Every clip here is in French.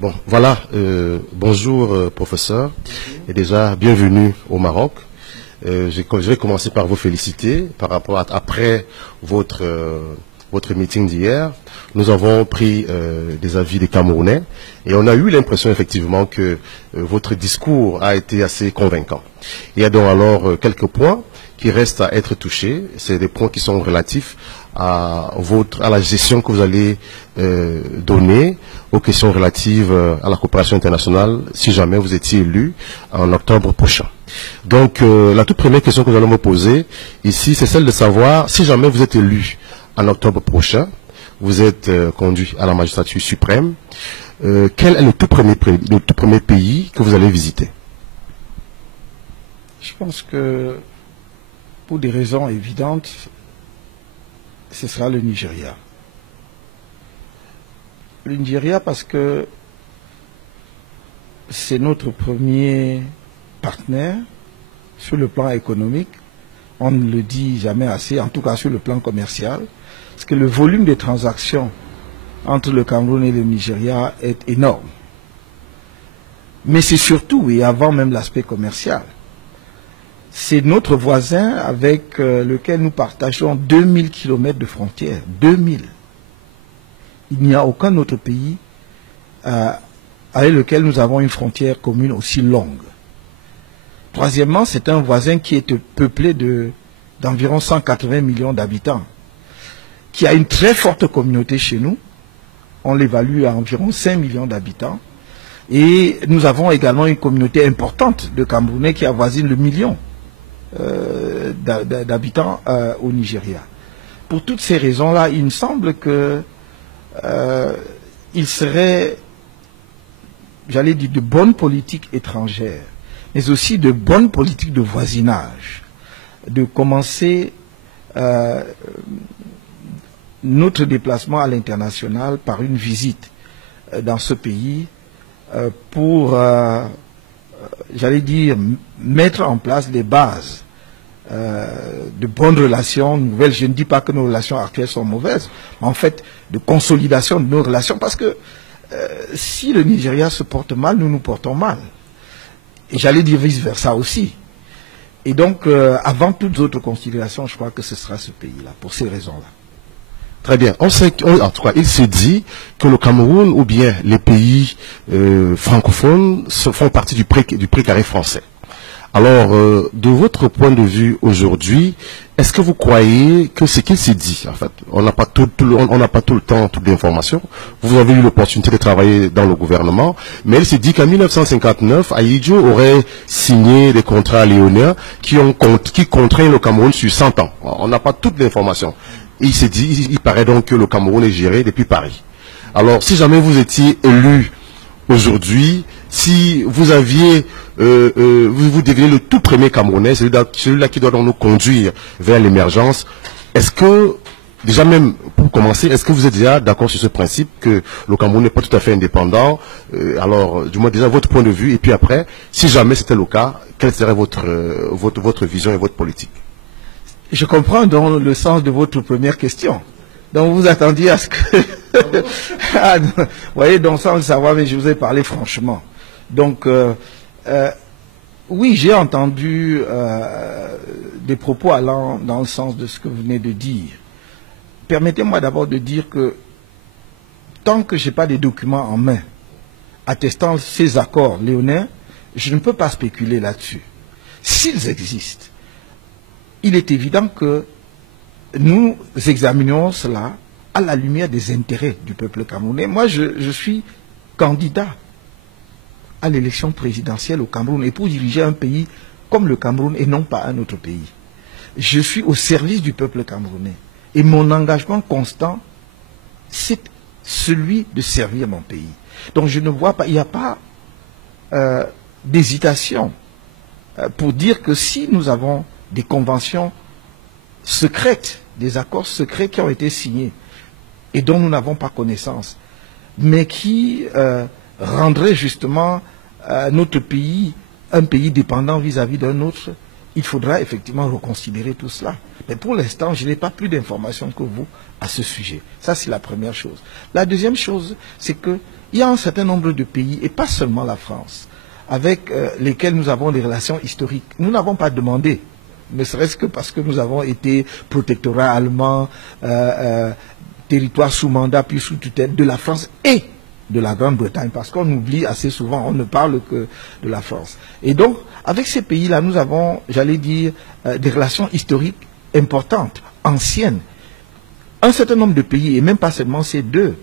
Bon, voilà, bonjour professeur, et déjà bienvenue au Maroc. Je vais commencer par vous féliciter par rapport à après votre meeting d'hier. Nous avons pris des avis des Camerounais et on a eu l'impression effectivement que votre discours a été assez convaincant. Il y a donc alors quelques points qui restent à être touchés. C'est des points qui sont relatifs à la gestion que vous allez donner aux questions relatives à la coopération internationale si jamais vous étiez élu en octobre prochain. Donc la toute première question que nous allons me poser ici, c'est celle de savoir si jamais vous êtes élu en octobre prochain, vous êtes conduit à la magistrature suprême, quel est le tout premier pays que vous allez visiter? Je pense que pour des raisons évidentes, ce sera le Nigeria. Le Nigeria parce que c'est notre premier partenaire sur le plan économique. On ne le dit jamais assez, en tout cas sur le plan commercial, parce que le volume des transactions entre le Cameroun et le Nigeria est énorme. Mais c'est surtout, et avant même l'aspect commercial, c'est notre voisin avec lequel nous partageons 2000 km de frontières. 2000. Il n'y a aucun autre pays avec lequel nous avons une frontière commune aussi longue. Troisièmement, c'est un voisin qui est peuplé d'environ 180 millions d'habitants, qui a une très forte communauté chez nous. On l'évalue à environ 5 millions d'habitants. Et nous avons également une communauté importante de Camerounais qui avoisine le million d'habitants au Nigeria. Pour toutes ces raisons-là, il me semble que il serait, j'allais dire, de bonne politique étrangère, mais aussi de bonne politique de voisinage, de commencer notre déplacement à l'international par une visite dans ce pays pour, j'allais dire, mettre en place des bases de bonnes relations nouvelles. Je ne dis pas que nos relations actuelles sont mauvaises, mais en fait de consolidation de nos relations, parce que si le Nigeria se porte mal, nous nous portons mal. Et j'allais dire vice-versa aussi. Et donc, avant toutes autres considérations, je crois que ce sera ce pays-là, pour ces raisons-là. Très bien. On sait, en tout cas, il se dit que le Cameroun ou bien les pays francophones font partie du précaré français. Alors, de votre point de vue aujourd'hui, est-ce que vous croyez que ce qu'il s'est dit, en fait, on n'a pas tout le temps toute l'information. Vous avez eu l'opportunité de travailler dans le gouvernement, mais il s'est dit qu'en 1959, Ahidjo aurait signé des contrats léoniens qui contraignent le Cameroun sur 100 ans. On n'a pas toute l'information. Il s'est dit, il paraît donc que le Cameroun est géré depuis Paris. Alors, si jamais vous étiez élu aujourd'hui, si vous aviez, vous deveniez le tout premier Camerounais, celui-là qui doit donc nous conduire vers l'émergence, est-ce que, déjà même pour commencer, est-ce que vous êtes déjà d'accord sur ce principe que le Cameroun n'est pas tout à fait indépendant? Alors, du moins déjà votre point de vue, et puis après, si jamais c'était le cas, quelle serait votre vision et votre politique? Je comprends donc le sens de votre première question. Donc vous attendiez à ce que... vous voyez, donc sans le savoir, mais je vous ai parlé franchement. Donc, oui, j'ai entendu des propos allant dans le sens de ce que vous venez de dire. Permettez-moi d'abord de dire que tant que je n'ai pas des documents en main attestant ces accords léoniens, je ne peux pas spéculer là-dessus. S'ils existent, il est évident que nous examinons cela à la lumière des intérêts du peuple camerounais. Moi, je suis candidat à l'élection présidentielle au Cameroun et pour diriger un pays comme le Cameroun et non pas un autre pays. Je suis au service du peuple camerounais et mon engagement constant, c'est celui de servir mon pays. Donc je ne vois pas, il n'y a pas d'hésitation pour dire que si nous avons des conventions secrètes, des accords secrets qui ont été signés et dont nous n'avons pas connaissance, mais qui rendraient justement notre pays, un pays dépendant vis-à-vis d'un autre, il faudra effectivement reconsidérer tout cela. Mais pour l'instant, je n'ai pas plus d'informations que vous à ce sujet. Ça, c'est la première chose. La deuxième chose, c'est qu'il y a un certain nombre de pays, et pas seulement la France, avec lesquels nous avons des relations historiques. Nous n'avons pas demandé, ne serait-ce que parce que nous avons été protectorat allemand, territoire sous mandat puis sous tutelle de la France et de la Grande-Bretagne, parce qu'on oublie assez souvent, on ne parle que de la France. Et donc, avec ces pays-là, nous avons, j'allais dire, des relations historiques importantes, anciennes. Un certain nombre de pays, et même pas seulement ces deux,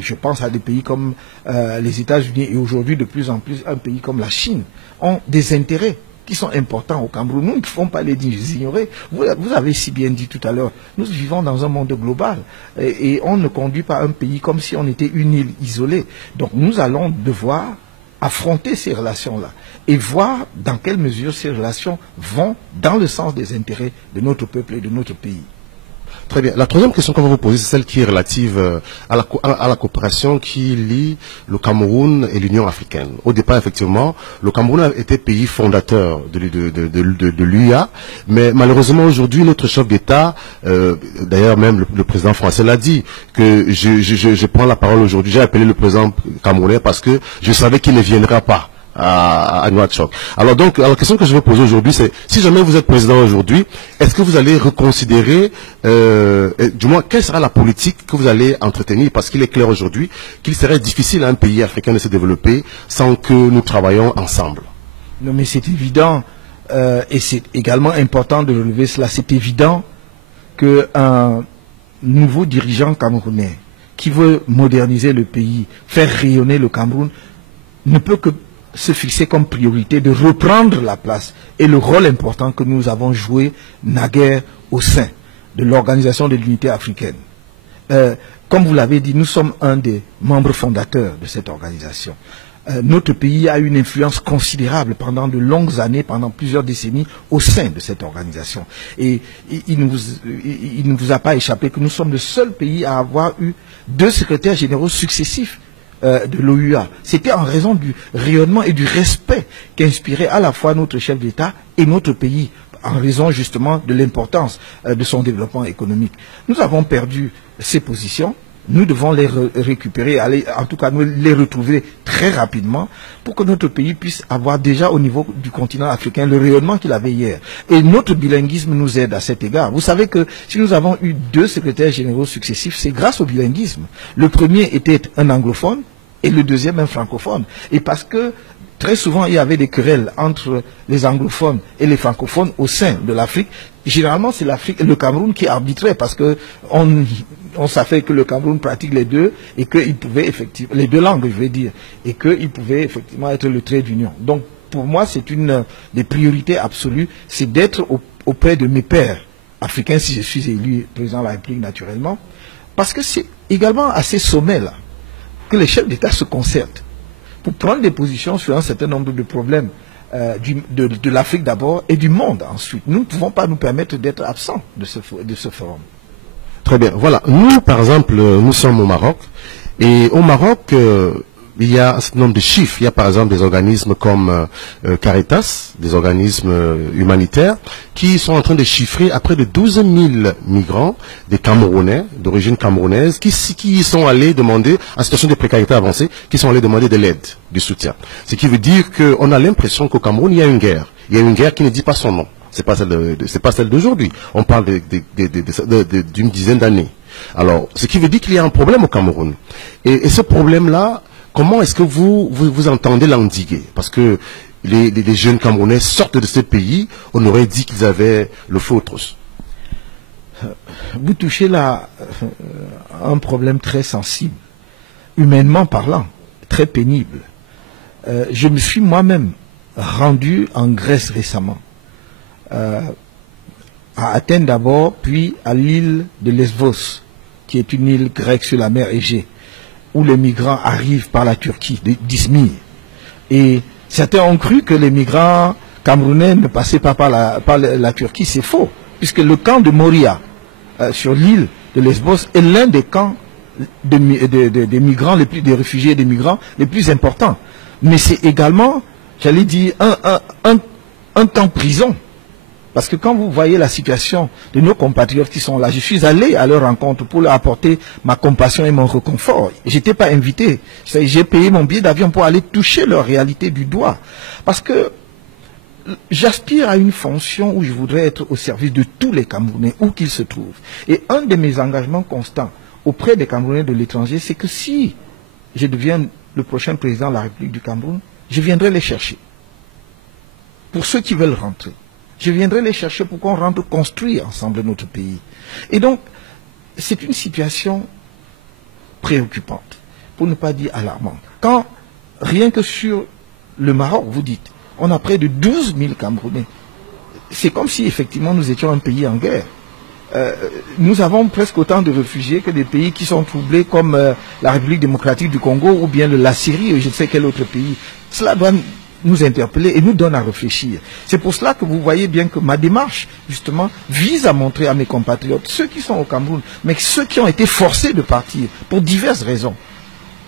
je pense à des pays comme les États-Unis et aujourd'hui de plus en plus un pays comme la Chine, ont des intérêts qui sont importants au Cameroun. Nous ne pouvons pas les ignorer. Vous avez si bien dit tout à l'heure, nous vivons dans un monde global et on ne conduit pas un pays comme si on était une île isolée. Donc nous allons devoir affronter ces relations-là et voir dans quelle mesure ces relations vont dans le sens des intérêts de notre peuple et de notre pays. Très bien. La troisième question qu'on va vous poser, c'est celle qui est relative à la coopération qui lie le Cameroun et l'Union africaine. Au départ, effectivement, le Cameroun a été pays fondateur de l'UA, mais malheureusement aujourd'hui, notre chef d'État, d'ailleurs même le président français l'a dit, que je prends la parole aujourd'hui, j'ai appelé le président camerounais parce que je savais qu'il ne viendra pas à Nouakchott. Alors donc, la question que je vais poser aujourd'hui, c'est si jamais vous êtes président aujourd'hui, est-ce que vous allez reconsidérer, du moins, quelle sera la politique que vous allez entretenir? Parce qu'il est clair aujourd'hui qu'il serait difficile à un pays africain de se développer sans que nous travaillions ensemble. Non, mais c'est évident, et c'est également important de relever cela, c'est évident qu'un nouveau dirigeant camerounais qui veut moderniser le pays, faire rayonner le Cameroun, ne peut que se fixer comme priorité de reprendre la place et le rôle important que nous avons joué naguère au sein de l'Organisation de l'Unité africaine. Comme vous l'avez dit, nous sommes un des membres fondateurs de cette organisation. Notre pays a une influence considérable pendant de longues années, pendant plusieurs décennies, au sein de cette organisation. Et il ne vous a pas échappé que nous sommes le seul pays à avoir eu 2 secrétaires généraux successifs de l'OUA. C'était en raison du rayonnement et du respect qu'inspirait à la fois notre chef d'État et notre pays, en raison justement de l'importance de son développement économique. Nous avons perdu ces positions, nous devons les récupérer, en tout cas nous les retrouver très rapidement pour que notre pays puisse avoir déjà au niveau du continent africain le rayonnement qu'il avait hier. Et notre bilinguisme nous aide à cet égard. Vous savez que si nous avons eu 2 secrétaires généraux successifs, c'est grâce au bilinguisme. Le premier était un anglophone, et le deuxième un francophone. Et parce que très souvent il y avait des querelles entre les anglophones et les francophones au sein de l'Afrique. Généralement c'est le Cameroun qui arbitrait parce que on savait que le Cameroun pratique les deux et qu'il pouvait effectivement, les 2 langues je vais dire, et qu'il pouvait effectivement être le trait d'union. Donc pour moi c'est une des priorités absolues, c'est d'être auprès de mes pairs africains si je suis élu président de la République naturellement, parce que c'est également à ces sommets-là que les chefs d'État se concertent pour prendre des positions sur un certain nombre de problèmes de l'Afrique d'abord et du monde ensuite. Nous ne pouvons pas nous permettre d'être absents de ce forum. Très bien. Voilà. Nous, par exemple, nous sommes au Maroc. Et au Maroc, il y a un certain nombre de chiffres. Il y a par exemple des organismes comme Caritas, des organismes humanitaires, qui sont en train de chiffrer à près de 12 000 migrants, des Camerounais, d'origine camerounaise, qui sont allés demander, en situation de précarité avancée, qui sont allés demander de l'aide, du soutien. Ce qui veut dire qu'on a l'impression qu'au Cameroun, il y a une guerre. Il y a une guerre qui ne dit pas son nom. C'est pas celle d'aujourd'hui. On parle d'une dizaine d'années. Alors, ce qui veut dire qu'il y a un problème au Cameroun. Et ce problème-là, comment est-ce que vous entendez l'endiguer? Parce que les jeunes Camerounais sortent de ce pays, on aurait dit qu'ils avaient le feu aux trousses. Vous touchez là un problème très sensible, humainement parlant, très pénible. Je me suis moi-même rendu en Grèce récemment, à Athènes d'abord, puis à l'île de Lesbos, qui est une île grecque sur la mer Égée, où les migrants arrivent par la Turquie, d'Izmir. Et certains ont cru que les migrants camerounais ne passaient pas par la Turquie. C'est faux, puisque le camp de Moria, sur l'île de Lesbos, est l'un des camps des migrants, des réfugiés et des migrants les plus importants. Mais c'est également, j'allais dire, un temps prison. Parce que quand vous voyez la situation de nos compatriotes qui sont là, je suis allé à leur rencontre pour leur apporter ma compassion et mon réconfort. J'étais pas invité. J'ai payé mon billet d'avion pour aller toucher leur réalité du doigt. Parce que j'aspire à une fonction où je voudrais être au service de tous les Camerounais, où qu'ils se trouvent. Et un de mes engagements constants auprès des Camerounais de l'étranger, c'est que si je deviens le prochain président de la République du Cameroun, je viendrai les chercher. Pour ceux qui veulent rentrer. Je viendrai les chercher pour qu'on rentre construire ensemble notre pays. Et donc, c'est une situation préoccupante, pour ne pas dire alarmante. Quand, rien que sur le Maroc, vous dites, on a près de 12 000 Camerounais. C'est comme si, effectivement, nous étions un pays en guerre. Nous avons presque autant de réfugiés que des pays qui sont troublés comme la République démocratique du Congo ou bien la Syrie ou je ne sais quel autre pays. Cela doit nous interpeller et nous donne à réfléchir. C'est pour cela que vous voyez bien que ma démarche, justement, vise à montrer à mes compatriotes, ceux qui sont au Cameroun, mais ceux qui ont été forcés de partir pour diverses raisons.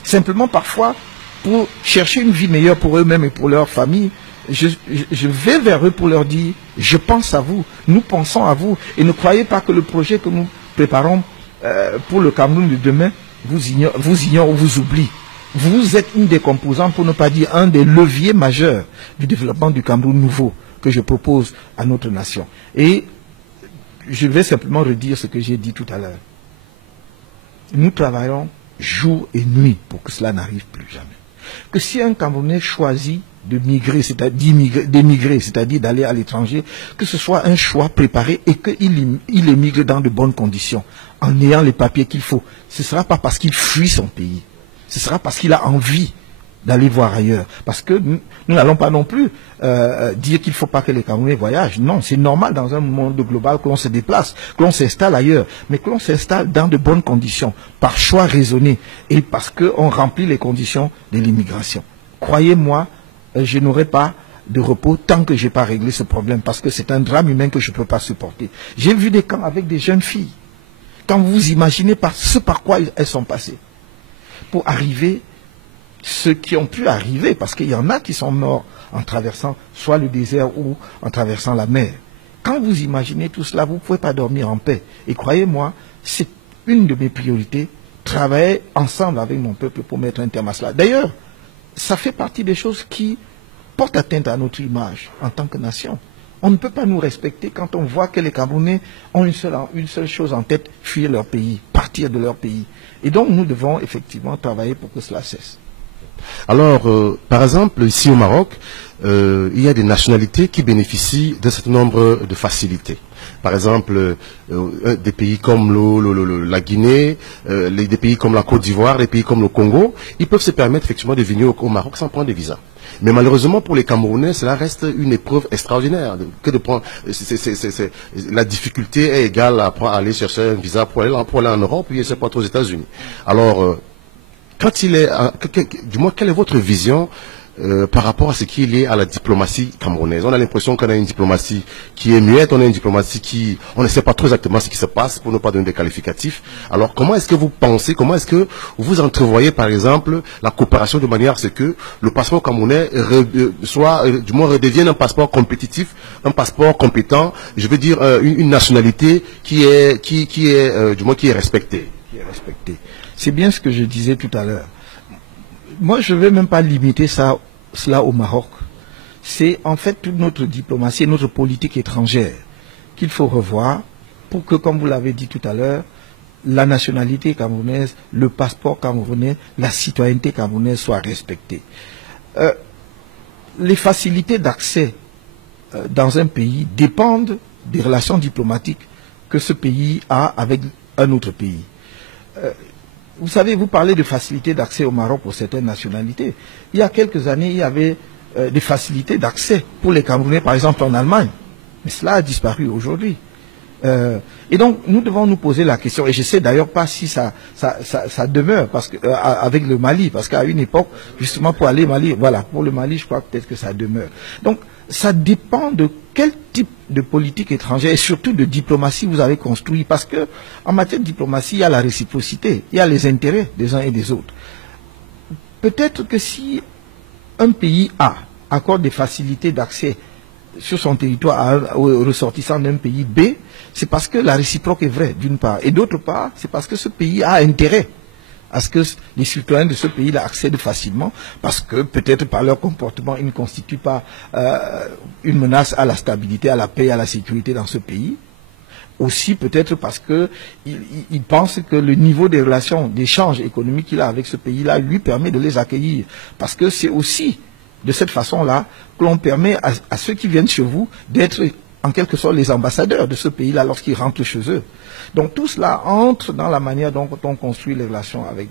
Simplement parfois pour chercher une vie meilleure pour eux-mêmes et pour leur famille. Je vais vers eux pour leur dire, je pense à vous, nous pensons à vous, et ne croyez pas que le projet que nous préparons pour le Cameroun de demain vous ignore ou vous oublie. Vous êtes une des composantes, pour ne pas dire un des leviers majeurs du développement du Cameroun nouveau que je propose à notre nation. Et je vais simplement redire ce que j'ai dit tout à l'heure. Nous travaillons jour et nuit pour que cela n'arrive plus jamais. Que si un Camerounais choisit de migrer, d'émigrer, c'est-à-dire d'aller à l'étranger, que ce soit un choix préparé et qu'il émigre dans de bonnes conditions, en ayant les papiers qu'il faut. Ce ne sera pas parce qu'il fuit son pays. Ce sera parce qu'il a envie d'aller voir ailleurs. Parce que nous n'allons pas non plus dire qu'il ne faut pas que les Camerounais voyagent. Non, c'est normal dans un monde global que l'on se déplace, que l'on s'installe ailleurs, mais que l'on s'installe dans de bonnes conditions, par choix raisonné, et parce qu'on remplit les conditions de l'immigration. Croyez-moi, je n'aurai pas de repos tant que je n'ai pas réglé ce problème, parce que c'est un drame humain que je ne peux pas supporter. J'ai vu des camps avec des jeunes filles. Quand vous imaginez ce par quoi elles sont passées, pour arriver, ceux qui ont pu arriver, parce qu'il y en a qui sont morts en traversant soit le désert ou en traversant la mer. Quand vous imaginez tout cela, vous ne pouvez pas dormir en paix. Et croyez-moi, c'est une de mes priorités, travailler ensemble avec mon peuple pour mettre un terme à cela. D'ailleurs, ça fait partie des choses qui portent atteinte à notre image en tant que nation. On ne peut pas nous respecter quand on voit que les Camerounais ont une seule chose en tête, fuir leur pays, partir de leur pays. Et donc nous devons effectivement travailler pour que cela cesse. Alors, par exemple, ici au Maroc, il y a des nationalités qui bénéficient d'un certain nombre de facilités. Par exemple, des pays comme la Guinée, des pays comme la Côte d'Ivoire, des pays comme le Congo, ils peuvent se permettre effectivement de venir au Maroc sans prendre de visa. Mais malheureusement pour les Camerounais, cela reste une épreuve extraordinaire. La difficulté est égale à aller chercher un visa pour aller en Europe, puis c'est pas aux États-Unis. Alors, du moins, quelle est votre vision par rapport à ce qui est lié à la diplomatie camerounaise? On a l'impression qu'on a une diplomatie qui est muette, on a une diplomatie on ne sait pas trop exactement ce qui se passe, pour ne pas donner des qualificatifs. Alors, comment est-ce que vous pensez, comment est-ce que vous entrevoyez, par exemple, la coopération de manière à ce que le passeport camerounais du moins redevienne un passeport compétitif, un passeport compétent, je veux dire une nationalité qui est respectée. C'est bien ce que je disais tout à l'heure. Moi, je ne vais même pas limiter cela au Maroc. C'est en fait toute notre diplomatie et notre politique étrangère qu'il faut revoir pour que, comme vous l'avez dit tout à l'heure, la nationalité camerounaise, le passeport camerounais, la citoyenneté camerounaise soient respectées. Les facilités d'accès dans un pays dépendent des relations diplomatiques que ce pays a avec un autre pays. Vous savez, vous parlez de facilité d'accès au Maroc pour certaines nationalités. Il y a quelques années, il y avait des facilités d'accès pour les Camerounais, par exemple en Allemagne. Mais cela a disparu aujourd'hui. Et donc, nous devons nous poser la question, et je ne sais d'ailleurs pas si ça demeure parce que, avec le Mali, parce qu'à une époque, justement pour aller au Mali, voilà, pour le Mali, je crois peut-être que ça demeure. Donc, ça dépend de quel type de politique étrangère et surtout de diplomatie vous avez construit. Parce que en matière de diplomatie, il y a la réciprocité, il y a les intérêts des uns et des autres. Peut-être que si un pays A accorde des facilités d'accès sur son territoire aux ressortissants d'un pays B, c'est parce que la réciproque est vraie, d'une part. Et d'autre part, c'est parce que ce pays a intérêt à ce que les citoyens de ce pays-là accèdent facilement, parce que peut-être par leur comportement, ils ne constituent pas une menace à la stabilité, à la paix, à la sécurité dans ce pays. Aussi peut-être parce que il pense que le niveau des relations, d'échange économique qu'il a avec ce pays-là lui permet de les accueillir. Parce que c'est aussi de cette façon-là que l'on permet à ceux qui viennent chez vous d'être en quelque sorte les ambassadeurs de ce pays-là lorsqu'ils rentrent chez eux. Donc tout cela entre dans la manière dont on construit les relations avec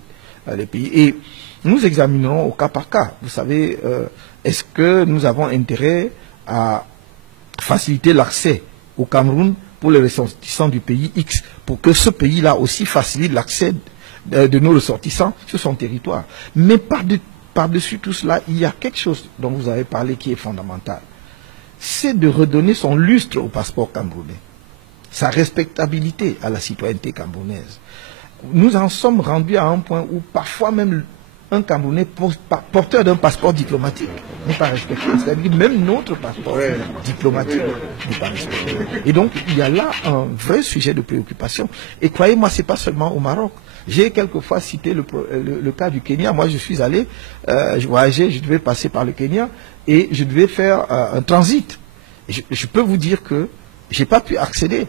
les pays. Et nous examinerons au cas par cas. Vous savez, est-ce que nous avons intérêt à faciliter l'accès au Cameroun pour les ressortissants du pays X, pour que ce pays-là aussi facilite l'accès de nos ressortissants sur son territoire. Mais par-dessus tout cela, il y a quelque chose dont vous avez parlé qui est fondamental. C'est de redonner son lustre au passeport camerounais, sa respectabilité à la citoyenneté camerounaise. Nous en sommes rendus à un point où parfois même un Camerounais porteur d'un passeport diplomatique n'est pas respecté. C'est-à-dire même notre passeport diplomatique n'est pas respecté. Et donc il y a là un vrai sujet de préoccupation. Et croyez-moi, ce n'est pas seulement au Maroc. J'ai quelquefois cité le cas du Kenya. Moi, je suis allé, je voyageais, je devais passer par le Kenya et je devais faire un transit. Et je peux vous dire que je n'ai pas pu accéder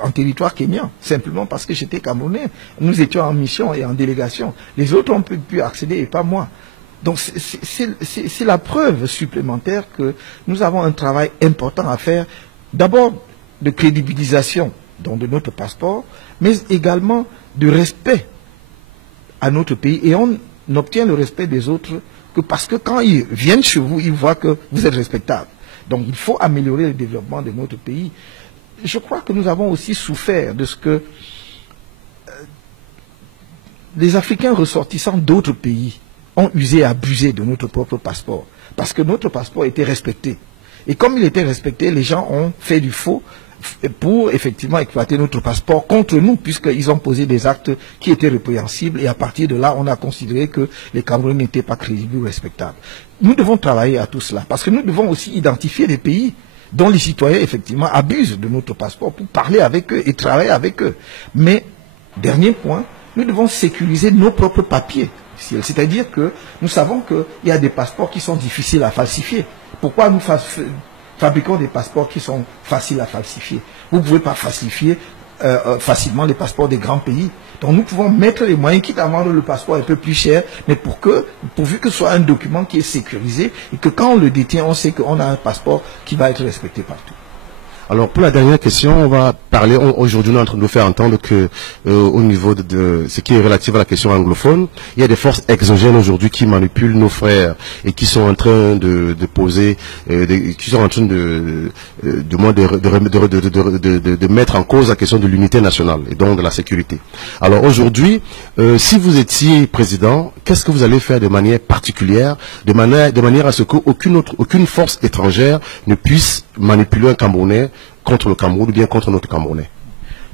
en territoire kenyan, simplement parce que j'étais camerounais. Nous étions en mission et en délégation. Les autres ont pu accéder et pas moi. Donc c'est la preuve supplémentaire que nous avons un travail important à faire, d'abord de crédibilisation de notre passeport, mais également de respect à notre pays. Et on n'obtient le respect des autres que parce que quand ils viennent chez vous, ils voient que vous êtes respectable. Donc il faut améliorer le développement de notre pays. Je crois que nous avons aussi souffert de ce que les Africains ressortissants d'autres pays ont usé et abusé de notre propre passeport. Parce que notre passeport était respecté. Et comme il était respecté, les gens ont fait du faux pour effectivement exploiter notre passeport contre nous, puisqu'ils ont posé des actes qui étaient répréhensibles. Et à partir de là, on a considéré que les Camerounais n'étaient pas crédibles ou respectables. Nous devons travailler à tout cela. Parce que nous devons aussi identifier des pays dont les citoyens, effectivement, abusent de notre passeport pour parler avec eux et travailler avec eux. Mais, dernier point, nous devons sécuriser nos propres papiers. C'est-à-dire que nous savons qu'il y a des passeports qui sont difficiles à falsifier. Pourquoi nous fabriquons des passeports qui sont faciles à falsifier? Vous ne pouvez pas falsifier facilement les passeports des grands pays. Donc nous pouvons mettre les moyens, quitte à vendre le passeport un peu plus cher, mais pourvu que ce soit un document qui est sécurisé et que quand on le détient, on sait qu'on a un passeport qui va être respecté partout. Alors pour la dernière question, on va parler, aujourd'hui on est en train de nous faire entendre que au niveau de ce qui est relatif à la question anglophone, il y a des forces exogènes aujourd'hui qui manipulent nos frères et qui sont en train de poser, qui sont en train de mettre en cause la question de l'unité nationale et donc de la sécurité. Alors aujourd'hui, si vous étiez président, qu'est-ce que vous allez faire de manière particulière, de manière à ce qu'aucune force étrangère ne puisse manipuler un Camerounais contre le Cameroun ou bien contre notre Camerounais?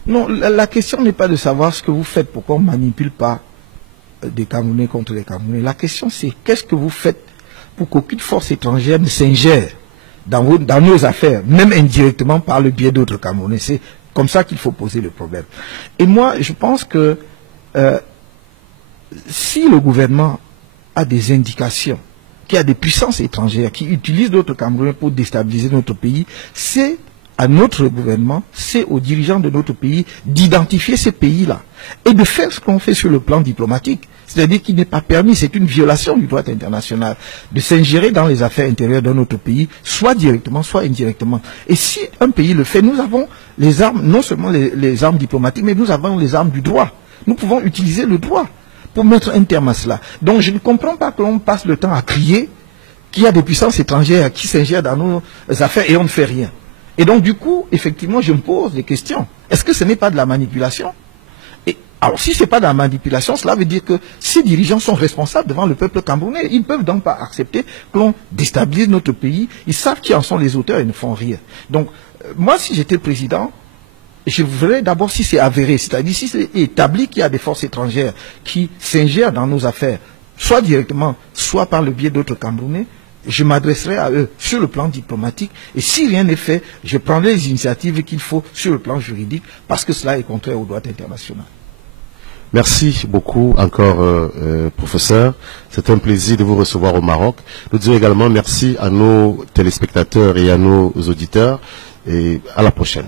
Non, la question n'est pas de savoir ce que vous faites, pourquoi on ne manipule pas des Camerounais contre les Camerounais. La question c'est qu'est-ce que vous faites pour qu'aucune force étrangère ne s'ingère dans nos affaires, même indirectement par le biais d'autres Camerounais. C'est comme ça qu'il faut poser le problème. Et moi, je pense que si le gouvernement a des indications, qu'il y a des puissances étrangères qui utilisent d'autres Camerounais pour déstabiliser notre pays, c'est à notre gouvernement, c'est aux dirigeants de notre pays d'identifier ces pays-là et de faire ce qu'on fait sur le plan diplomatique. C'est-à-dire qu'il n'est pas permis, c'est une violation du droit international, de s'ingérer dans les affaires intérieures d'un autre pays, soit directement, soit indirectement. Et si un pays le fait, nous avons les armes, non seulement les armes diplomatiques, mais nous avons les armes du droit. Nous pouvons utiliser le droit pour mettre un terme à cela. Donc je ne comprends pas que l'on passe le temps à crier qu'il y a des puissances étrangères qui s'ingèrent dans nos affaires et on ne fait rien. Et donc du coup, effectivement, je me pose des questions. Est-ce que ce n'est pas de la manipulation? Et alors si ce n'est pas de la manipulation, cela veut dire que ces dirigeants sont responsables devant le peuple camerounais. Ils ne peuvent donc pas accepter que l'on déstabilise notre pays. Ils savent qui en sont les auteurs et ne font rien. Donc moi, si j'étais président, je voudrais d'abord, si c'est avéré, c'est-à-dire si c'est établi qu'il y a des forces étrangères qui s'ingèrent dans nos affaires soit directement, soit par le biais d'autres Camerounais, je m'adresserai à eux sur le plan diplomatique. Et si rien n'est fait, je prendrai les initiatives qu'il faut sur le plan juridique, parce que cela est contraire au droit international. Merci beaucoup encore, professeur. C'est un plaisir de vous recevoir au Maroc. Nous disons également merci à nos téléspectateurs et à nos auditeurs. Et à la prochaine.